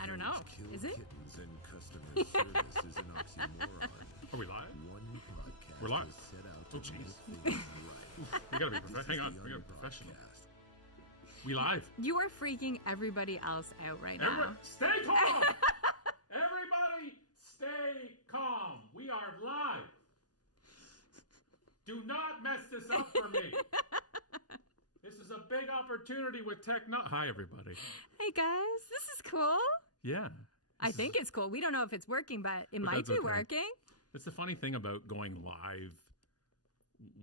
I don't know. Is it? Kittens and customer service is an oxymoron. Are we live? One podcast We're live. is set out Oh, to make jeez. things right. We gotta be This professional. Hang is on. the We gotta be professional. UnPodcast. We live. You are freaking everybody else out right now. Stay calm. Everybody, stay calm. We are live. Do not mess this up for me. This is a big opportunity with technology. Hi, everybody. Hey guys, this is cool. Yeah. I think it's cool. We don't know if it's working, but it might that's be okay. working. It's the funny thing about going live.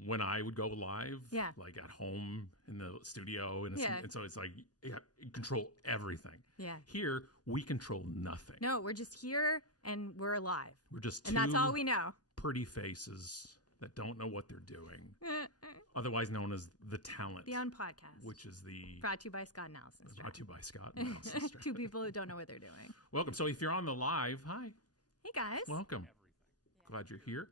When I would go live, Yeah. like at home in the studio, and Yeah. so it's like you control everything. Yeah. Here, we control nothing. No, we're just here and we're alive. We're just two And that's all we know. pretty faces that don't know what they're doing, otherwise known as the talent, The UnPodcast. which is the Brought to you by Scott and Allison Stroud. brought to you by Scott and Allison Stroud. Two people who don't know what they're doing. Welcome. So if you're on the live, hi, Hey guys. welcome. Glad you're here.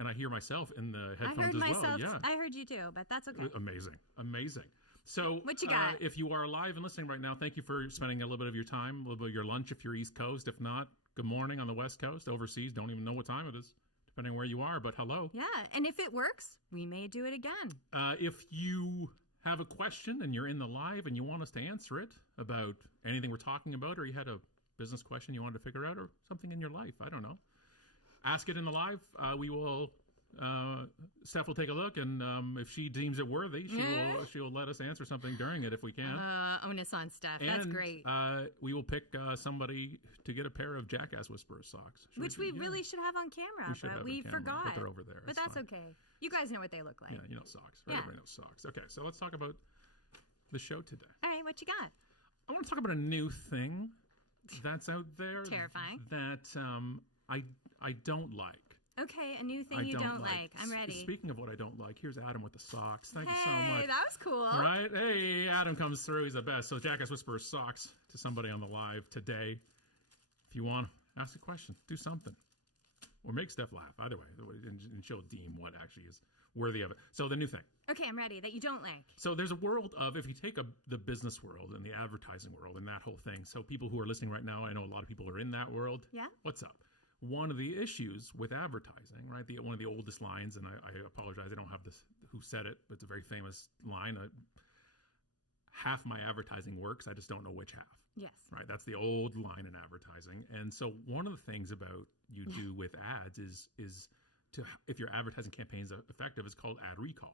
And I hear myself in the I headphones heard as myself. well. Yeah. I heard you too, but that's okay. Amazing. So, What you got? If you are live and listening right now, thank you for spending a little bit of your time, a little bit of your lunch if you're East Coast. If not, good morning on the West Coast. Overseas, don't even know what time it is, depending on where you are. But hello. Yeah, and if it works, we may do it again. If you have a question and you're in the live and you want us to answer it about anything we're talking about, or you had a business question you wanted to figure out, or something in your life, I don't know, ask it in the live. We will. Steph will take a look, and if she deems it worthy, she'll let us answer something during it if we can. Onus on Steph. That's and, great. We will pick somebody to get a pair of Jackass Whisperer socks. Which we really should have on camera, We should but have we on camera, forgot. but they're over there. But That's that's okay. You guys know what they look like. Yeah, you know socks. Right? Yeah. Everybody knows socks. Okay, so let's talk about the show today. All right, what you got? I want to talk about a new thing that's out there. Terrifying. That I don't like. Okay, a new thing you don't like. I'm ready. Speaking of what I don't like, here's Adam with the socks. Thank you so Hey, much. that was cool. All right. Hey, Adam comes through. He's the best. So Jackass Whisperer socks to somebody on the live today. If you want, ask a question. Do something. Or make Steph laugh. Either way. And she'll deem what actually is worthy of it. So the new thing. Okay, I'm ready. That you don't like. So there's a world of, if you take the business world and the advertising world and that whole thing. So people who are listening right now, I know a lot of people are in that world. Yeah. What's up? One of the issues with advertising, right? One of the oldest lines, and I apologize, I don't have this who said it, but it's a very famous line. Half my advertising works, I just don't know which half. Yes. Right? That's the old line in advertising. And so one of the things about you do with ads is to, if your advertising campaign is effective, it's called ad recall.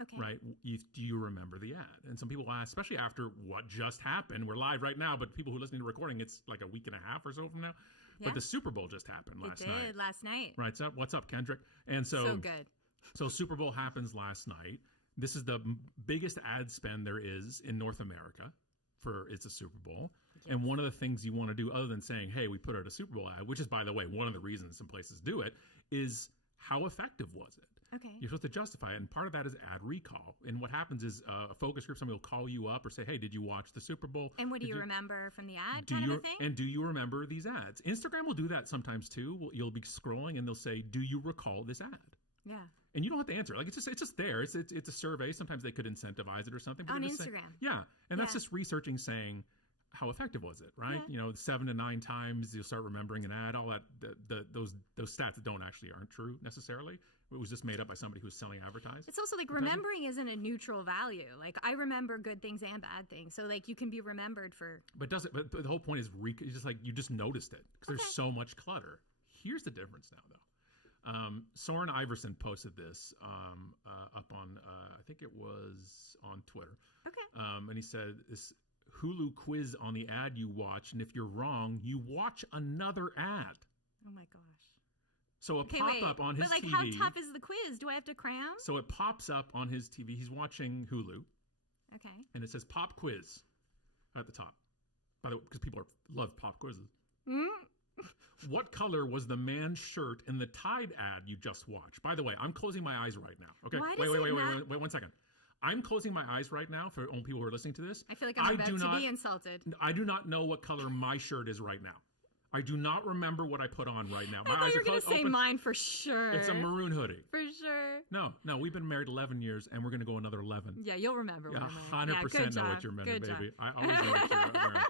Okay. Right? Do you remember the ad? And some people ask, especially after what just happened. We're live right now, but people who listen to the recording, it's like a week and a half or so from now. Yeah. But the Super Bowl just happened last night. It did last night. Right. So what's up, Kendrick? And So good. So Super Bowl happens last night. This is the biggest ad spend there is in North America for it's a Super Bowl. Yes. And one of the things you want to do, other than saying, hey, we put out a Super Bowl ad, which is, by the way, one of the reasons some places do it, is how effective was it? Okay. You're supposed to justify it. And part of that is ad recall. And what happens is a focus group, somebody will call you up or say, hey, did you watch the Super Bowl? And what do you remember from the ad kind of a thing? And do you remember these ads? Instagram will do that sometimes too. You'll be scrolling and they'll say, do you recall this ad? Yeah. And you don't have to answer. Like it's just there. It's a survey. Sometimes they could incentivize it or something. But On Instagram. Instagram. Yeah. And that's just researching saying, how effective was it, right? Yeah. 7 to 9 times you'll start remembering an ad. All that, those stats that aren't true necessarily. It was just made up by somebody who's selling advertising. It's also like remembering isn't a neutral value. Like I remember good things and bad things, so like you can be remembered for. But the whole point is it's just like you just noticed it because there's so much clutter. Here's the difference now, though. Soren Iverson posted this up on I think it was on Twitter. Okay. And he said this. Hulu quiz on the ad you watch, and if you're wrong, you watch another ad. Oh my gosh. So a pop-up on his TV. But how tough is the quiz? Do I have to cram? So it pops up on his TV. He's watching Hulu. Okay. And it says pop quiz at the top. By the way, because people love pop quizzes. What color was the man's shirt in the Tide ad you just watched? By the way, I'm closing my eyes right now. Okay. Wait, 1 second. I'm closing my eyes right now for only people who are listening to this. I feel like I'm about to be insulted. I do not know what color my shirt is right now. I do not remember what I put on right now. My I thought eyes you are were going closed. to say Open. mine for sure. It's a maroon hoodie. For sure. No, we've been married 11 years, and we're going to go another 11. Yeah, you'll remember. Yeah, what 100% know job. what you're meant, Good baby. job. I always know what you're wearing.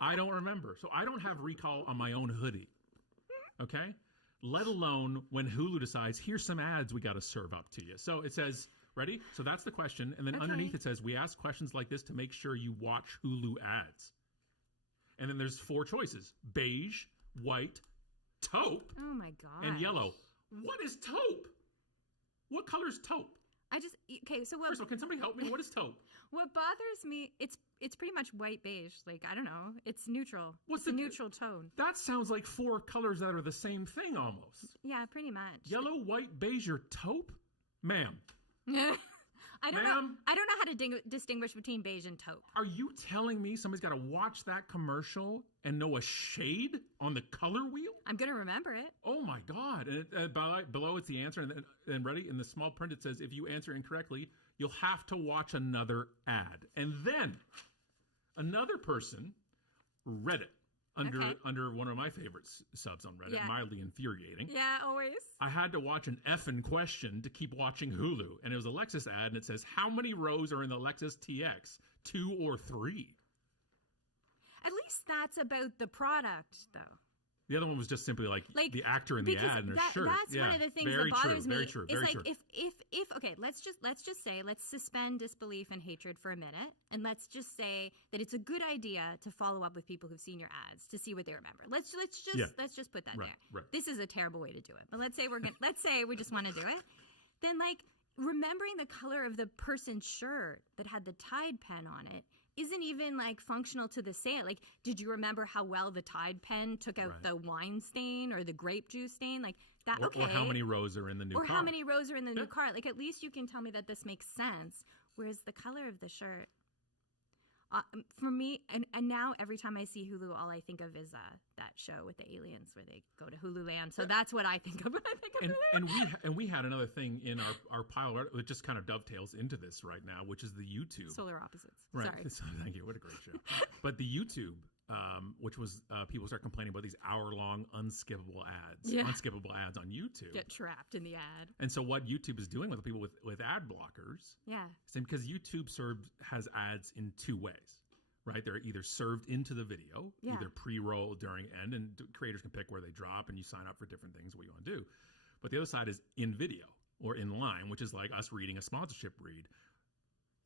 I don't remember. So I don't have recall on my own hoodie. Okay? Let alone when Hulu decides, here's some ads we got to serve up to you. So it says, ready? So that's the question. And then Okay. underneath it says, we ask questions like this to make sure you watch Hulu ads. And then there's 4 choices: beige, white, taupe, Oh my god. and yellow. What is taupe? What color is taupe? Okay, so what First of all, can somebody help me? What is taupe? what bothers me, it's pretty much white beige. Like, I don't know. It's neutral. What's it's a the- neutral tone. That sounds like 4 colors that are the same thing almost. Yeah, pretty much. Yellow, white, beige, or taupe? Ma'am, I don't know. Ma'am? I don't know how to distinguish between beige and taupe. are you telling me somebody's got to watch that commercial and know a shade on the color wheel? I'm gonna remember it. Oh my God. And below it's the answer. And then ready? In the small print it says, if you answer incorrectly, you'll have to watch another ad. And then another person read it under one of my favorite subs on Reddit, Yeah. mildly infuriating. Yeah, always. I had to watch an effing question to keep watching Hulu. And it was a Lexus ad, and it says, how many rows are in the Lexus TX? 2 or 3? At least that's about the product, though. The other one was just simply like the actor in the because ad and their that, shirt. That's Yeah, one of the things very that bothers true, me. Very true. Is Very like true. if okay, let's just say let's suspend disbelief and hatred for a minute, and let's just say that it's a good idea to follow up with people who've seen your ads to see what they remember. Let's just put that Right, there. right. This is a terrible way to do it, but let's say let's say we just want to do it. Then like remembering the color of the person's shirt that had the Tide pen on it isn't even like functional to the sale. Like, did you remember how well the Tide pen took out Right. the wine stain or the grape juice stain? Like that. Or how many rows are in the new or car. how many rows are in the new car. Like, at least you can tell me that this makes sense. Whereas the color of the shirt, for me, and now every time I see Hulu, all I think of is that show with the aliens where they go to Hulu Land. So that's what I think of when I think of Hulu. And we had another thing in our pile. It just kind of dovetails into this right now, which is the YouTube. Solar opposites. Right. Sorry. Thank you. What a great show. But the YouTube, which was people start complaining about these hour-long unskippable ads. Yeah. Unskippable ads on YouTube. Get trapped in the ad. And so what YouTube is doing with people with ad blockers, Yeah. because YouTube has ads in 2 ways, right? They're either served into the video, Yeah. either pre-roll, during, end, and creators can pick where they drop, and you sign up for different things, what you want to do. But the other side is in video or in line, which is like us reading a sponsorship read.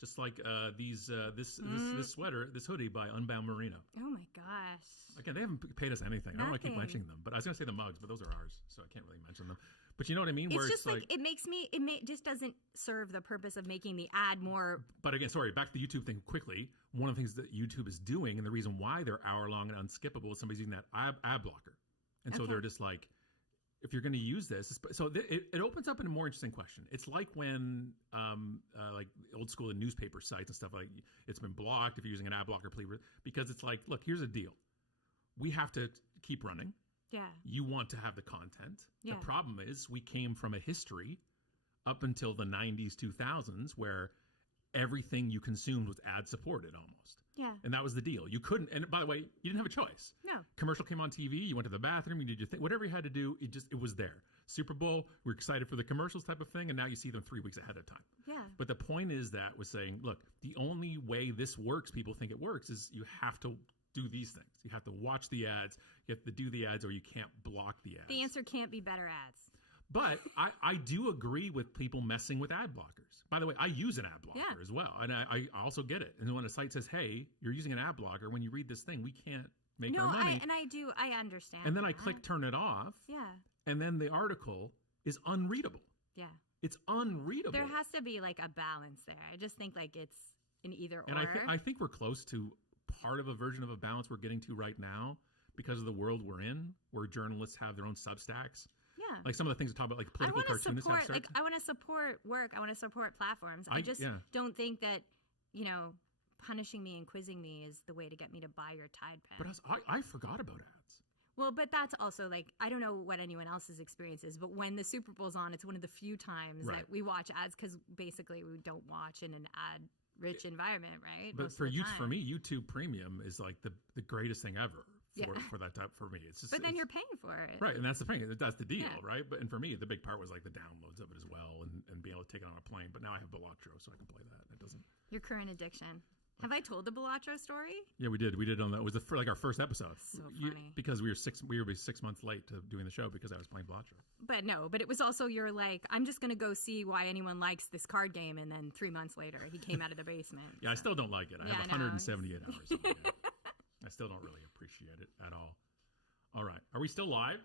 Just like this sweater, this hoodie by Unbound Merino. Oh my gosh. Again, they haven't paid us anything. I don't want to keep Nothing. mentioning them, but I was going to say the mugs, but those are ours, so I can't really mention them. But you know what I mean? It's Where just like it makes me. Just doesn't serve the purpose of making the ad more. But again, sorry, back to the YouTube thing quickly. One of the things that YouTube is doing, and the reason why they're hour-long and unskippable, is somebody's using that ad blocker. And so Okay. they're just like, if you're going to use this, so it opens up in a more interesting question. It's like when, like old school newspaper sites and stuff, like it's been blocked if you're using an ad blocker, please, because it's like, look, here's a deal. We have to keep running. Yeah. You want to have the content. Yeah. The problem is we came from a history up until the 90s, 2000s, where everything you consumed was ad supported almost. Yeah. And that was the deal. You couldn't, and by the way, you didn't have a choice. No. Commercial came on TV, you went to the bathroom, you did your thing, whatever you had to do, it was there. Super Bowl, we're excited for the commercials type of thing, and now you see them 3 weeks ahead of time. Yeah. But the point is that was saying, look, the only way this works, people think it works, is you have to do these things. You have to watch the ads, you have to do the ads, or you can't block the ads. The answer can't be better ads. But I do agree with people messing with ad blockers. By the way, I use an ad blocker as well. And I also get it. And when a site says, hey, you're using an ad blocker, when you read this thing, we can't make our money. I understand. And then I that. click turn it off. Yeah. And then the article is unreadable. Yeah. It's unreadable. There has to be like a balance there. I just think like it's an either or. And I think we're close to part of a version of a balance we're getting to right now because of the world we're in, where journalists have their own Substacks. Yeah. Like some of the things we talk about, like political cartoonists have like I want to support work. I want to support platforms. I just don't think that, punishing me and quizzing me is the way to get me to buy your Tide pen. But I forgot about ads. Well, but that's also like, I don't know what anyone else's experience is, but when the Super Bowl's on, it's one of the few times that we watch ads because basically we don't watch in an ad-rich environment, right? But for me, YouTube Premium is like the greatest thing ever for that type for me. It's just, But then you're paying for it. right, and that's the thing. That's the deal, Yeah. right? But and for me, the big part was like the downloads of it as well, and being able to take it on a plane. But now I have Balatro, so I can play that. It doesn't. Your current addiction. Have I told the Balatro story? Yeah, we did. We did on that. It was like our first episode. So funny. Because we were 6 months late to doing the show because I was playing Balatro. But it was also you're like, I'm just gonna go see why anyone likes this card game, and then 3 months later he came out of the basement. Yeah, I still don't like it. I Yeah, have I know. 178 hours. On it. I still don't really appreciate it at all. All right, are we still live?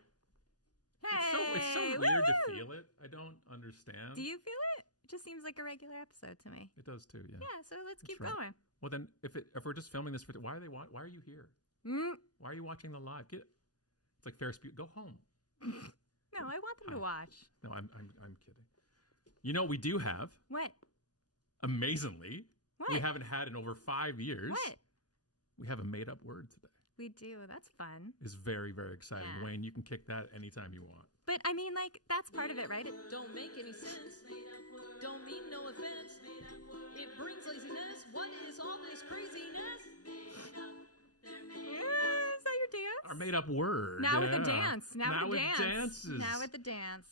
Hey, It's so weird to woo! feel it. I don't understand. Do you feel it? It just seems like a regular episode to me. It does too. Yeah. Yeah, so let's keep right. going. Well, then, if we're just filming this why are you here? Mm. Why are you watching the live? It's like Ferris Bueller. Go home. No, I want them to watch. No, I'm kidding. You know, we do have, What? amazingly, What? we haven't had in over 5 years. What? We have a made-up word today. We do. That's fun. It's very, very exciting. Yeah. Wayne, you can kick that anytime you want. But I mean, like, that's part of it, right? Don't make any sense. Don't mean no offense. It brings laziness. What is all this craziness? Is that your dance? Our made-up word. Now with yeah. the dance. Now with the dance. dances. Now with the dance.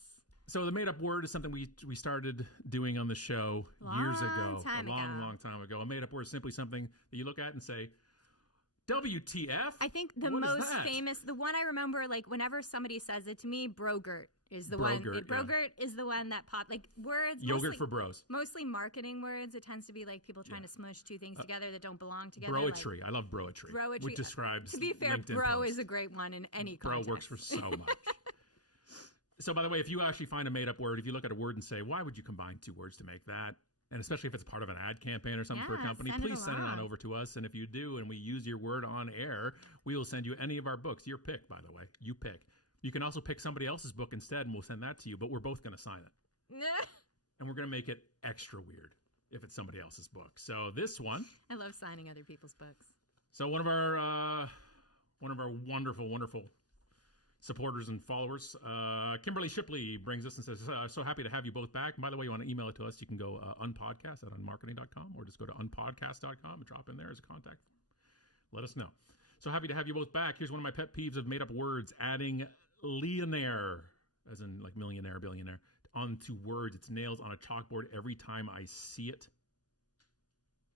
So the made-up word is something we started doing on the show years ago. Long time ago. A made-up word is simply something that you look at and say, WTF? I think the What is most that? famous, the one I remember, like, whenever somebody says it to me, Brogurt is the one. Brogurt, yeah. Brogurt is the one that popped, like, words. Yogurt mostly, for bros. Mostly marketing words. It tends to be, like, people trying to smush two things together that don't belong together. Broetry. I love broetry. Broetry. Which describes To be fair, LinkedIn bro posts. is a great one in any Bro context. works for so much. So, by the way, if you actually find a made-up word, if you look at a word and say, why would you combine two words to make that? And especially if it's part of an ad campaign or something for a Yeah, company, send it please send it on along. over to us. And if you do, and we use your word on air, we will send you any of our books. Your pick, by the way. You pick. You can also pick somebody else's book instead, and we'll send that to you. But we're both going to sign it. And we're going to make it extra weird if it's somebody else's book. So this one. I love signing other people's books. So one of our wonderful, wonderful supporters and followers, Kimberly Shipley, brings us and says, so happy to have you both back. And by the way, you want to email it to us, you can go UnPodcast at unmarketing.com or just go to unpodcast.com and drop in there as a contact. Let us know. So happy to have you both back. Here's one of my pet peeves of made up words, adding leonere, as in like millionaire, billionaire, onto words. It's nails on a chalkboard every time I see it.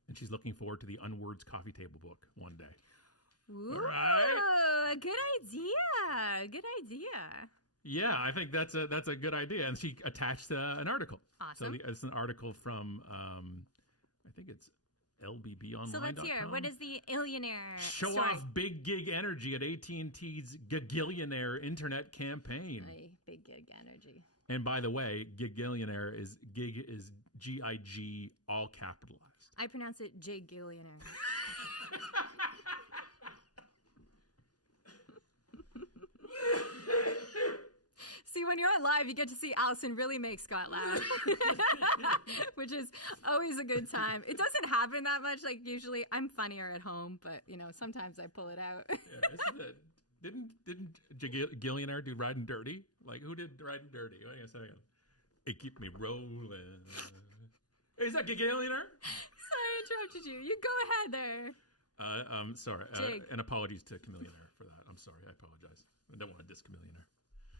And she's looking forward to the Unwords coffee table book one day. Ooh, right. good idea. Good idea. Yeah, I think that's a good idea. And she attached an article. Awesome. So it's an article from, I think it's LBBonline.com. So let's hear. What is the Illionaire Show story? off big gig energy at AT&T's Gigillionaire internet campaign. Aye, big gig energy. And by the way, Gigillionaire is G-I-G, all capitalized. I pronounce it Jigillionaire. See, when you're on live, you get to see Allison really make Scott laugh, which is always a good time. It doesn't happen that much. Like, usually I'm funnier at home, but, you know, sometimes I pull it out. Yeah, isn't it? Didn't Gigillionaire do Riding Dirty? Like, who did Riding Dirty? Wait a second. It keep me rolling. Is that Gigillionaire? Sorry, I interrupted you. You go ahead there. Sorry. Jig. And apologies to Chameleonaire for that. I'm sorry. I apologize. I don't want to diss Chameleonaire.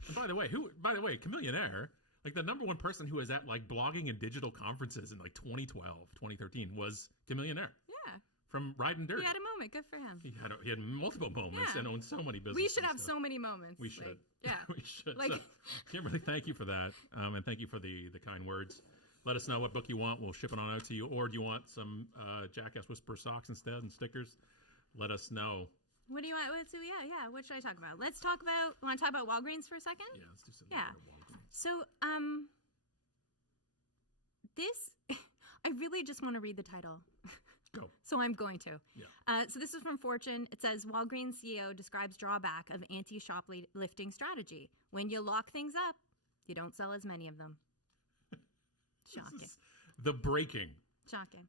And by the way, Chameleonaire, like the number one person who was at like blogging and digital conferences in like 2012, 2013 was Chameleonaire Yeah. from Riding Dirty. He had a moment. Good for him. He had multiple moments Yeah. and owned so many businesses. We should have so so many moments. We should. Yeah. We should. Like- So, Kimberly, thank you for that. And thank you for the kind words. Let us know what book you want. We'll ship it on out to you. Or do you want some Jackass Whisperer socks instead and stickers? Let us know. What do you want? Yeah. What should I talk about? Want to talk about Walgreens for a second? Yeah, let's do some. Yeah. So, this, I really just want to read the title. Go. So I'm going to. Yeah. So this is from Fortune. It says, Walgreens CEO describes drawback of anti-shoplifting strategy. When you lock things up, you don't sell as many of them. Shocking. This is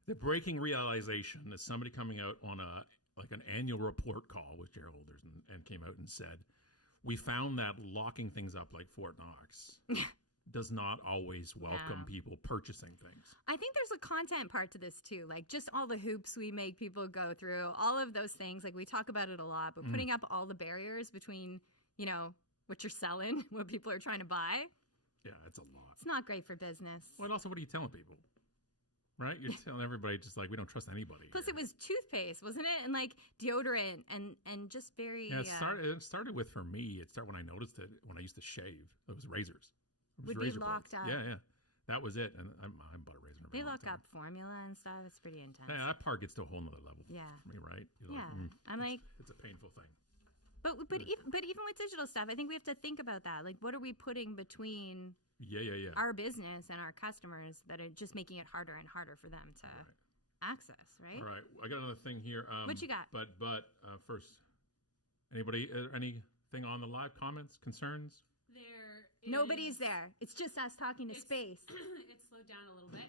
the breaking realization is somebody coming out on an annual report call with shareholders and came out and said, we found that locking things up like Fort Knox does not always welcome No. people purchasing things. I think there's a content part to this too, like just all the hoops we make people go through, all of those things. Like we talk about it a lot, but putting up all the barriers between, you know, what you're selling, what people are trying to buy, Yeah, it's a lot. it's not great for business. Well, and also, what are you telling people? Right? You're telling everybody just like, we don't trust anybody. Plus, here. it was toothpaste, wasn't it? And like deodorant and just very. Yeah, it started with, for me, it started when I noticed it when I used to shave. It was razors. It was Would be razor locked blades. up. Yeah. That was it. And I bought a razor. in a They very long lock time. up formula and stuff. It's pretty intense. Yeah, that part gets to a whole nother level. Yeah. For me, right? You're Yeah. like, I'm like, it's a painful thing. but even with digital stuff, I think we have to think about that. Like, what are we putting between Yeah. our business and our customers that are just making it harder and harder for them to access, right? All right. I got another thing here. What you got? But first, anybody, anything on the live comments, concerns? Nobody's there. It's just us talking to space. It's slowed down a little bit.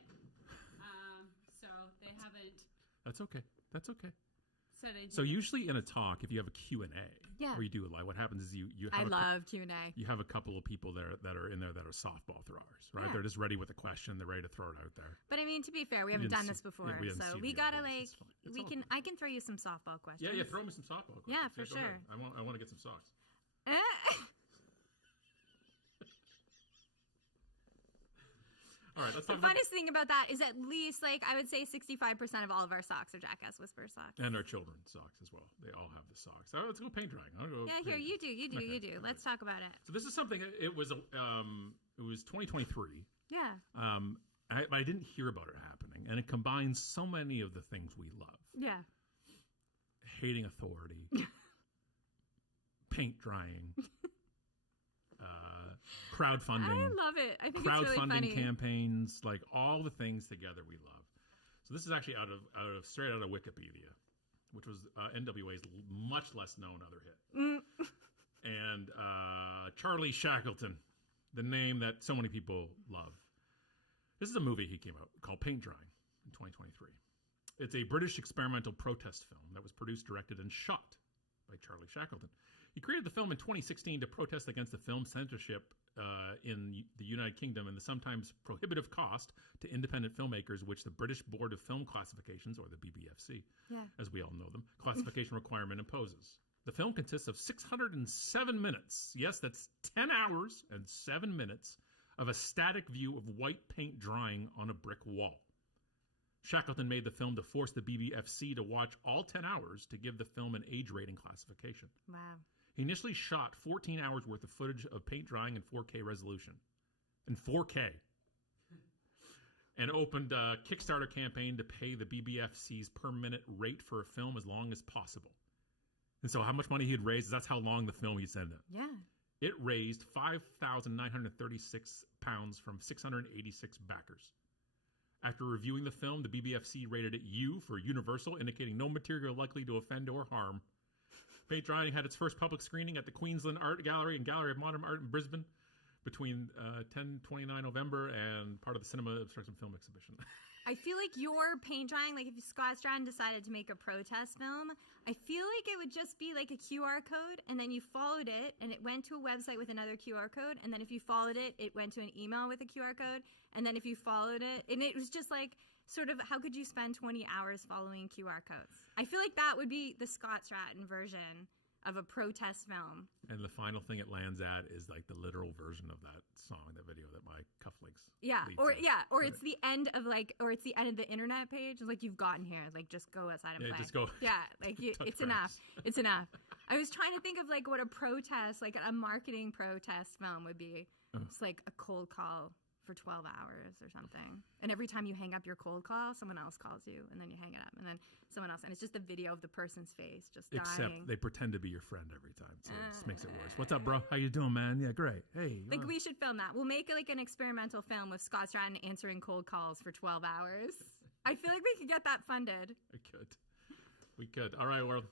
So they haven't That's okay. said anything. So usually in a talk, if you have a Q&A, Yeah. or you do a live, what happens is you I have love Q&A. you have a couple of people there that are in there that are softball throwers, right? Yeah. They're just ready with a question. They're ready to throw it out there. But I mean, to be fair, we We haven't didn't done this see- before, yeah, we didn't so see we the gotta audience. like It's fine. It's all good. I can throw you some softball questions. Yeah, throw me some softball questions. Yeah, for go ahead. sure. I want to get some socks. All right, let's The talk about funniest thing about that is at least like I would say 65% of all of our socks are Jackass Whisper socks. and our children's socks as well. They all have the socks. Let's go paint drying. I'll go Yeah, here paint. you do. Let's talk about it. So this is something. It was 2023. Yeah, I didn't hear about it happening, and it combines so many of the things we love: yeah. hating authority, paint drying, crowdfunding. I love it. I think it's really crowdfunding funny. campaigns, like all the things together we love. So this is actually straight out of Wikipedia, which was NWA's much less known other hit. And Charlie Shackleton, the name that so many people love. This is a movie he came out called Paint Drying in 2023. It's a British experimental protest film that was produced, directed, and shot by Charlie Shackleton. He created the film in 2016 to protest against the film censorship in the United Kingdom and the sometimes prohibitive cost to independent filmmakers, which the British Board of Film Classifications, or the BBFC, Yeah. as we all know them, classification requirement imposes. The film consists of 607 minutes. Yes, that's 10 hours and 7 minutes of a static view of white paint drying on a brick wall. Shackleton made the film to force the BBFC to watch all 10 hours to give the film an age rating classification. Wow. He initially shot 14 hours worth of footage of paint drying in 4K resolution. In 4K. And opened a Kickstarter campaign to pay the BBFC's per minute rate for a film as long as possible. And so how much money he had raised, that's how long the film he'd send him. Yeah. It raised £5,936 from 686 backers. After reviewing the film, the BBFC rated it U for universal, indicating no material likely to offend or harm. Paint Drying had its first public screening at the Queensland Art Gallery and Gallery of Modern Art in Brisbane between 10-29 November and part of the Cinema Obstruction Film Exhibition. I feel like your paint drying, like if Scott Strand decided to make a protest film, I feel like it would just be like a QR code, and then you followed it, and it went to a website with another QR code, and then if you followed it, it went to an email with a QR code, and then if you followed it, and it was just like sort of how could you spend 20 hours following QR codes? I feel like that would be the Scott Stratton version of a protest film. And the final thing it lands at is like the literal version of that song, that video that my cufflinks. Yeah, lead or to. yeah, or it's the end of like, or it's the end of the internet page. It's like you've gotten here, like just go outside and Yeah, play. just go. Yeah, like you, Touch it's enough. grass. It's enough. I was trying to think of like what a protest, like a marketing protest film would be. It's like a cold call for 12 hours or something. And every time you hang up your cold call, someone else calls you, and then you hang it up, and then someone else, and it's just a video of the person's face just Except dying. they pretend to be your friend every time, so it just makes it worse. What's up, bro? How you doing, man? Yeah, great. Hey. Like we should film that. We'll make like an experimental film with Scott Stratton answering cold calls for 12 hours. I feel like we could get that funded. We could. All right, world.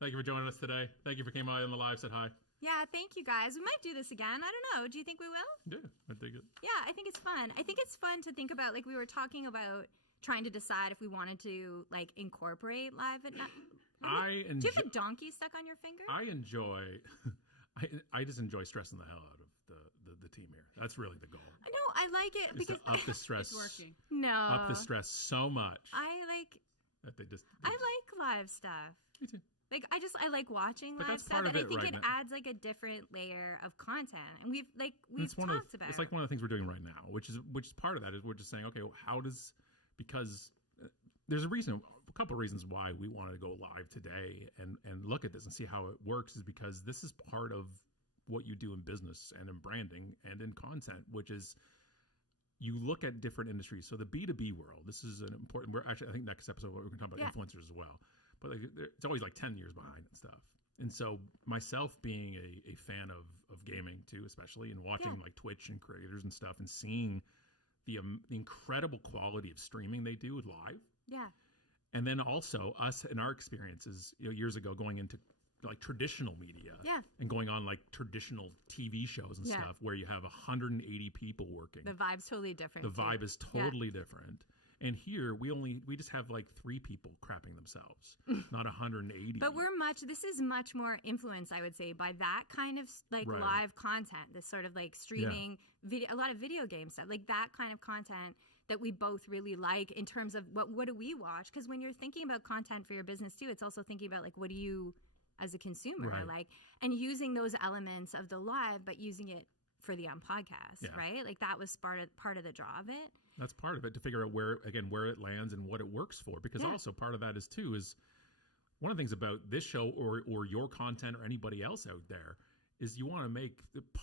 Thank you for joining us today. Thank you for coming out on the live. Said hi. Yeah, thank you guys. We might do this again. I don't know. Do you think we will? Yeah, I dig it. Yeah, I think it's fun. I think it's fun to think about, like we were talking about trying to decide if we wanted to like incorporate live at night. Do you have a donkey stuck on your finger? I enjoy. I just enjoy stressing the hell out of the the team here. That's really the goal. No, I like it Is to because up the stress. It's working. no, Up the stress so much that they just. I like live stuff. Me too. Like I like watching But live that's stuff, part of and I it think right it now. adds like a different layer of content, and we've It's one talked of about. it's like one of the things we're doing right now, which is part of that is we're just saying, okay, well, because there's a couple of reasons why we wanted to go live today and look at this and see how it works is because this is part of what you do in business and in branding and in content, which is you look at different industries. So the B2B world, this is an important. We're actually, I think next episode we're going to talk about influencers as well. But like, it's always like 10 years behind and stuff. And so myself being a fan of gaming too, especially, and watching like Twitch and creators and stuff and seeing the incredible quality of streaming they do live. Yeah. And then also us in our experiences, years ago going into like traditional media and going on like traditional TV shows and stuff where you have 180 people working. The vibe's totally different. The vibe is totally different. And here we just have like 3 people crapping themselves, not 180. But this is much more influenced, I would say, by that kind of like live content, this sort of like streaming video, a lot of video game stuff, like that kind of content that we both really like in terms of what do we watch? Because when you're thinking about content for your business too, it's also thinking about like, what do you as a consumer like, and using those elements of the live, but using it for the UnPodcast, right? Like that was part of the draw of it. That's part of it, to figure out where it lands and what it works for. Because also part of that is too is one of the things about this show or your content or anybody else out there is you want to make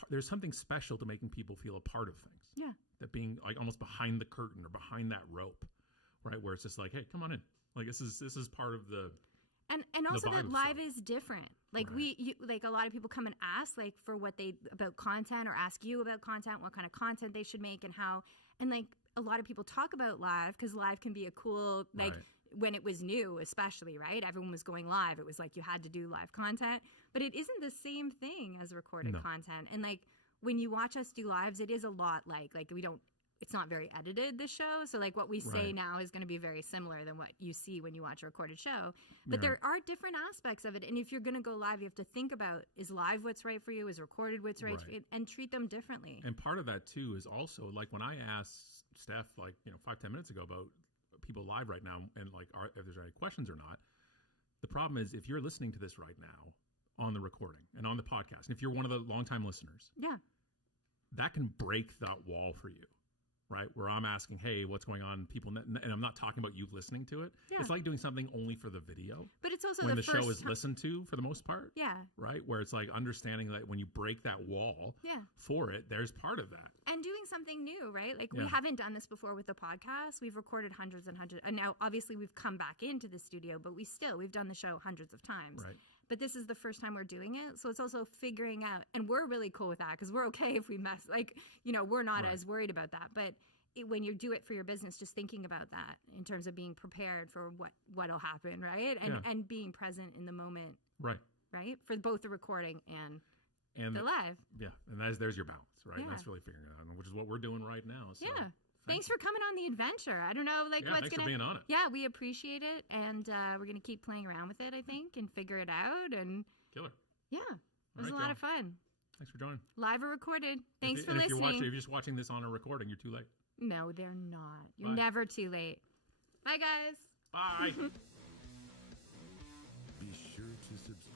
there's something special to making people feel a part of things. Yeah, that being like almost behind the curtain or behind that rope, right? Where it's just like, hey, come on in. Like this is part of the. And also that live is different. Like like a lot of people come and ask like for about content or ask you about content, what kind of content they should make and how. And like a lot of people talk about live because live can be a cool like when it was new, especially, right? Everyone was going live. It was like you had to do live content, but it isn't the same thing as recorded content. And like when you watch us do lives, it is a lot like we don't. It's not very edited, this show. So like what we say now is going to be very similar than what you see when you watch a recorded show. But there are different aspects of it. And if you're going to go live, you have to think about, is live what's right for you? Is recorded what's right for you? And treat them differently. And part of that too is also like when I asked Steph, like, 5-10 minutes ago about people live right now and like if there's any questions or not, the problem is if you're listening to this right now on the recording and on the podcast, and if you're one of the longtime listeners, that can break that wall for you. Right, where I'm asking, hey, what's going on? People, and I'm not talking about you listening to it. Yeah. It's like doing something only for the video. But it's also when the show is listened to for the most part. Yeah. Right, where it's like understanding that when you break that wall for it, there's part of that. And doing something new, right? Like we haven't done this before with the podcast. We've recorded hundreds and hundreds. And now obviously we've come back into the studio, but we've done the show hundreds of times. Right. But this is the first time we're doing it. So it's also figuring out, and we're really cool with that because we're okay if we mess, like, we're not as worried about that. But when you do it for your business, just thinking about that in terms of being prepared for what'll happen, right? And being present in the moment. Right. Right? For both the recording and the live. Yeah. And there's your balance, right? And that's really figuring it out, which is what we're doing right now. So. Yeah. Thanks for coming on the adventure. I don't know, like what's thanks for being on it. Yeah, we appreciate it, and we're gonna keep playing around with it, I think, and figure it out. And killer. Yeah, it was a lot of fun. Thanks for joining. Live or recorded. Thanks for listening. If you're just watching this on a recording, you're too late. No, they're not. You're never too late. Bye, guys. Bye. Be sure to subscribe.